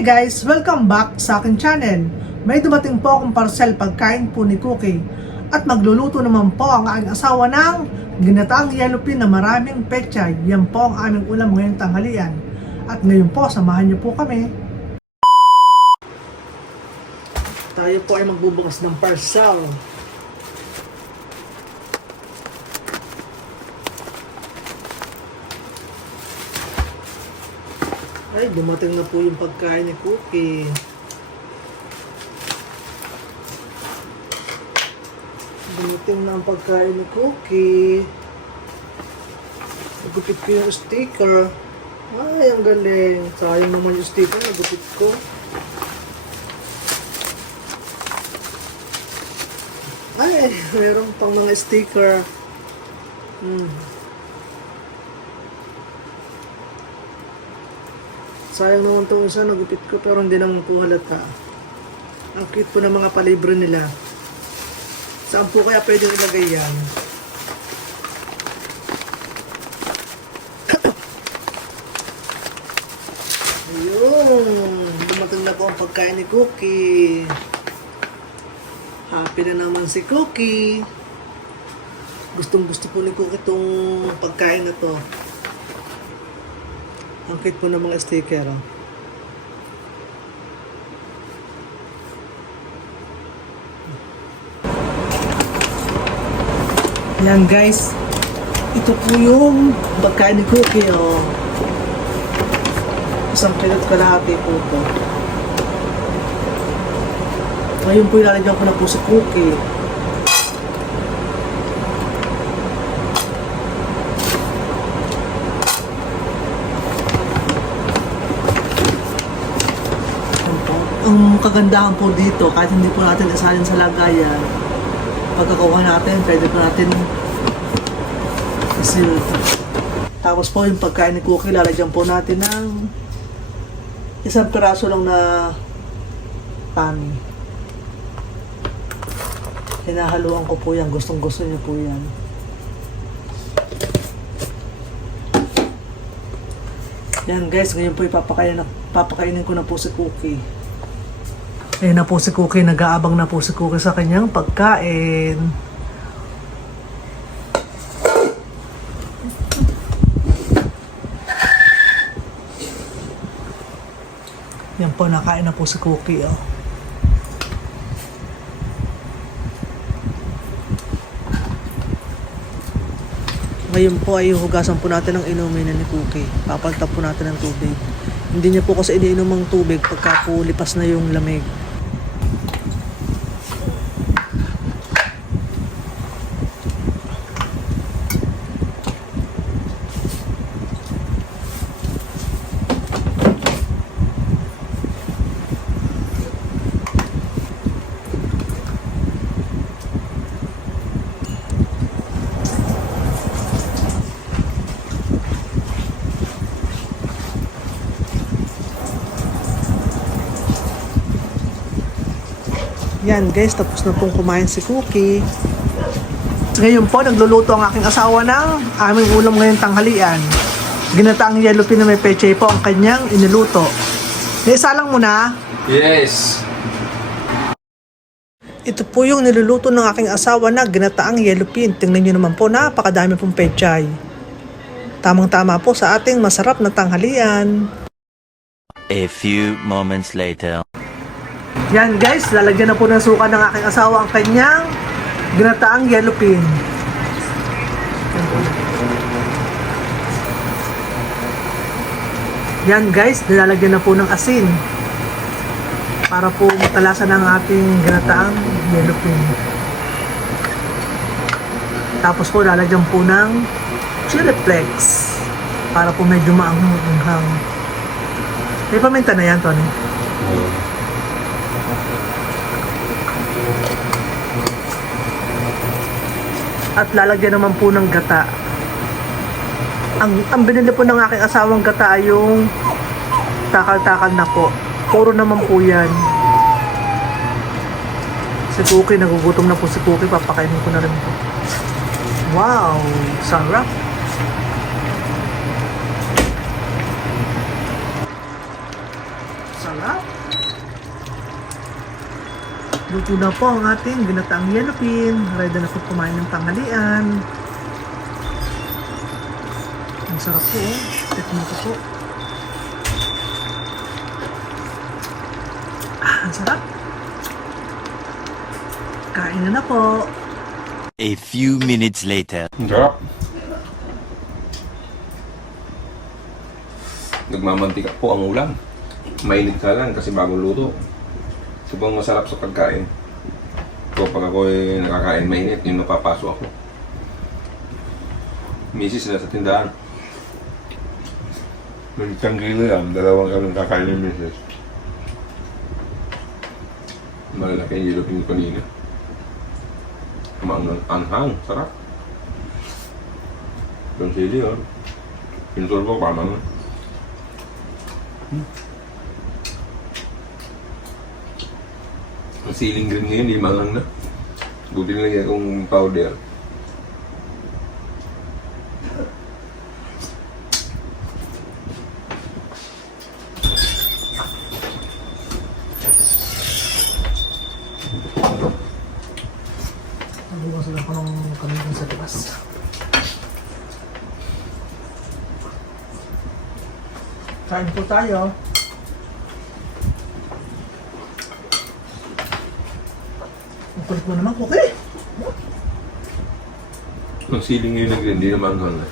Hi guys! Welcome back sa aking channel. May dumating po akong parcel pagkain po ni Cookie. At magluluto naman po ang aking asawa ng ginataang yellow pin na maraming pechay. Yan po ang aming ulam ngayong tanghalian. At ngayon po, samahan niyo po kami. Tayo po ay magbubukas ng parcel. Ay, dumating na po yung pagkain ni Cookie. Dumating na ang pagkain ni Cookie. Nagupit ko yung sticker. Ay, ang galing. Sayang naman yung sticker, nagupit ko. Ay, mayroon pang mga sticker. Sayang naman itong isa, nagupit ko pero hindi naman po halata. Ang cute po ng mga palibre nila. Saan po kaya pwedeng ilagay yan? Ayun, dumating na po ang pagkain ni Cookie. Happy na naman si Cookie. Gustong gusto po ni Cookie itong pagkain na to. Ang cute po ng mga sticker. Yan guys. Ito po yung pagkain ni Cookie. Isang kilot kalahati po ito. Ngayon po ilalagyan ko na po si Cookie. Ang kagandahan po dito, kahit hindi po natin isalin sa lagayan, pagkakuha natin, pwede po natin isil. Tapos po yung pagkain ni Cookie, lalagyan po natin ng isang piraso lang na tani. Hinahaluan ko po yan, gustong gusto niya po yan. Yan guys, ngayon po papakainin ko na po si Cookie. Ayun na po si Cookie, nag-aabang na po si Cookie sa kanyang pagkain. Yan po, nakain na po si Cookie. Ngayon po ay hugasan po natin ang inumin ni Cookie. Papalitan po natin ng tubig. Hindi niya po kasi iniinom ang tubig pagka po lipas na yung lamig. Yan guys, tapos na pong kumain si Cookie. Ngayon po, nagluluto ang aking asawa ng aming ulam ngayong tanghalian. Ginataang yellow pin na may pechay po ang kanyang iniluto. Isa lang muna. Yes. Ito po yung niluluto ng aking asawa na ginataang yellow pin. Tingnan nyo naman po, napakadami pong pechay. Tamang-tama po sa ating masarap na tanghalian. A few moments later. Yan guys, lalagyan na po ng suka ng aking asawa ang kanyang ginataang yellow pin. Yan guys, nilalagyan na po ng asin para po matalasan ng ating ginataang yellow pin. Tapos po lalagyan po ng chili flakes para po medyo maanghang. May paminta na yan, Tony. At lalagyan naman po ng gata. Ang binili po ng aking asawang gata ay yung takal-takal na po. Puro naman po yan. Si Cookie, nagugutom na po si Cookie. Papakainin ko na rin po. Wow! Sarap! Sarap! Luto na po ang ating ginataang yellow pin. Ready na po kumain ng tanghalian. Ang sarap po, oh. Tikman ko po. Ang sarap. Kain na po. A few minutes later. Ang sarap. Nagmamantika po ang ulam. Mainit ka lang kasi bagong luto. Sobrang masarap sa pagkain. So pag ako nakakain mainit, yung napapaso ako. Misis na sa tindahan. May isang kilo yan, 2 kilo kakain ni misis. Malalaki yung yellow pin kanina. Anghang, sarap. Yung sili, oh. Pinsul ko, parang ang siling green ngayon, hindi mangang na. Buti na lang akong powder. Nabukasan ako ng kamigan sa labas. Kain po tayo. Ang kulit mo naman, okay? Ang siling ngayon na green, hindi na manghang na.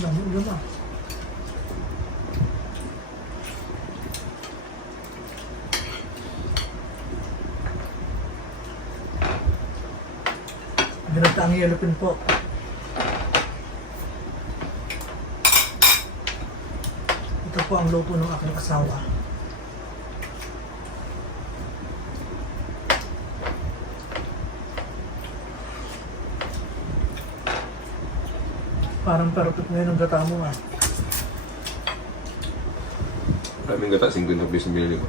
Dami ulam ah. Ginataang yellow pin po. Ito po ang luto ng aking asawa. Parang perfect ngayon ang gata mo ah. Maraming gata, 50 pesos binili ko.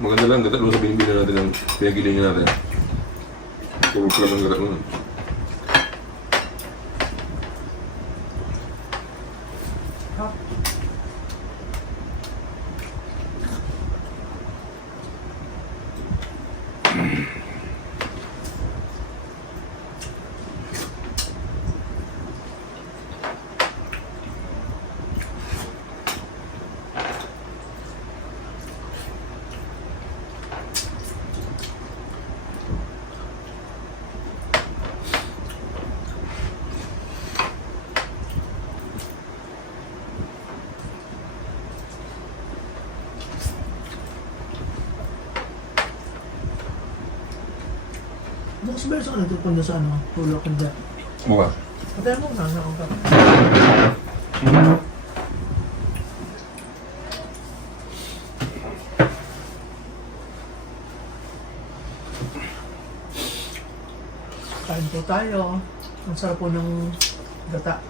Maganda lang gata, doon sa binibili natin ng pinagilingan natin. Puro ka lang ang gata mo. Ha? Bukas ba sa ano? Tupunta sa ano? Tulog ka dyan. Bukas. Patay mo na ako ka. Kain po tayo. Ang sarap po ng gata.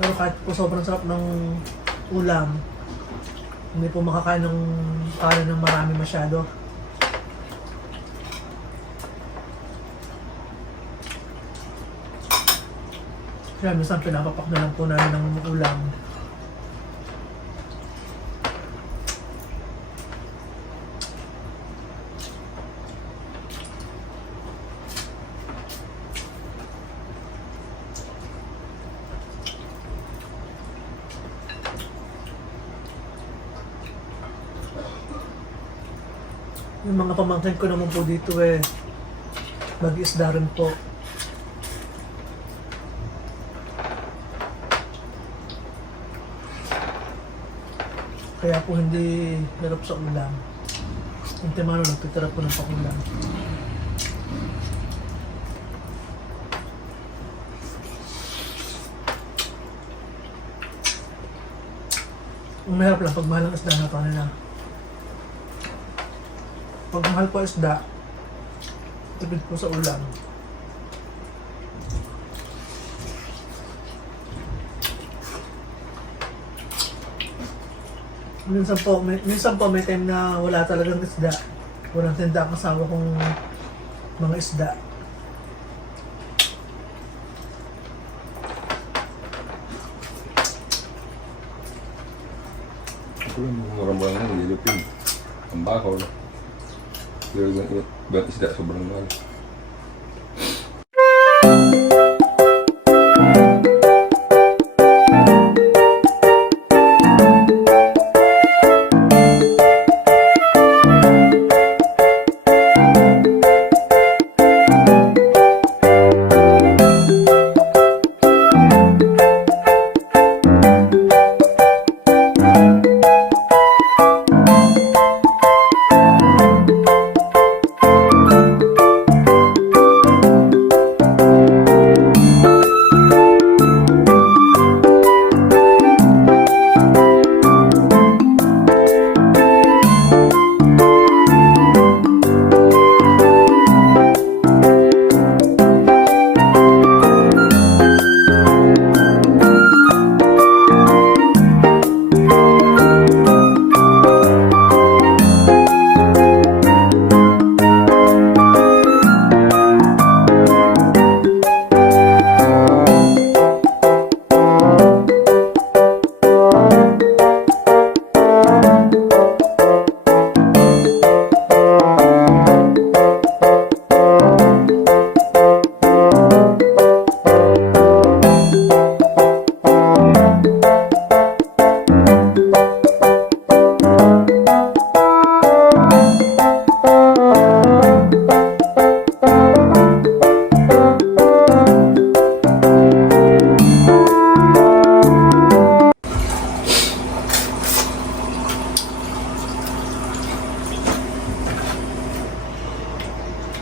Pero kahit po sobrang sarap ng ulam, hindi po makakain ng kain ng marami masyado. Kaya minsan pinapapak na lang po namin ng ulam. Yung mga pamangkin ko naman po dito mag-isda rin po. Kaya po hindi hirap sa ulam. Yung timano nagtitira po ng pakulam. Ang mahirap lang pag mahal ang isda na to nila. Pag mahal ko isda, tipid ko sa ulam. Minsan po may time na wala talagang isda. Walang tinda ang asawa kong mga isda. Ako lang, murang-murang na, nililipin. Ang bakaw na. Pero yung isda, sobrang mahal.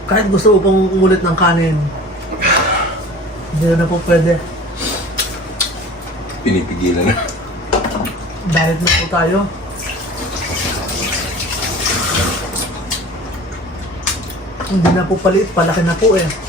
Kahit gusto ko pong umulit ng kanin, hindi na po pwede. Pinipigilan na. Diet na po tayo. Hindi na po palit, palaki na po eh.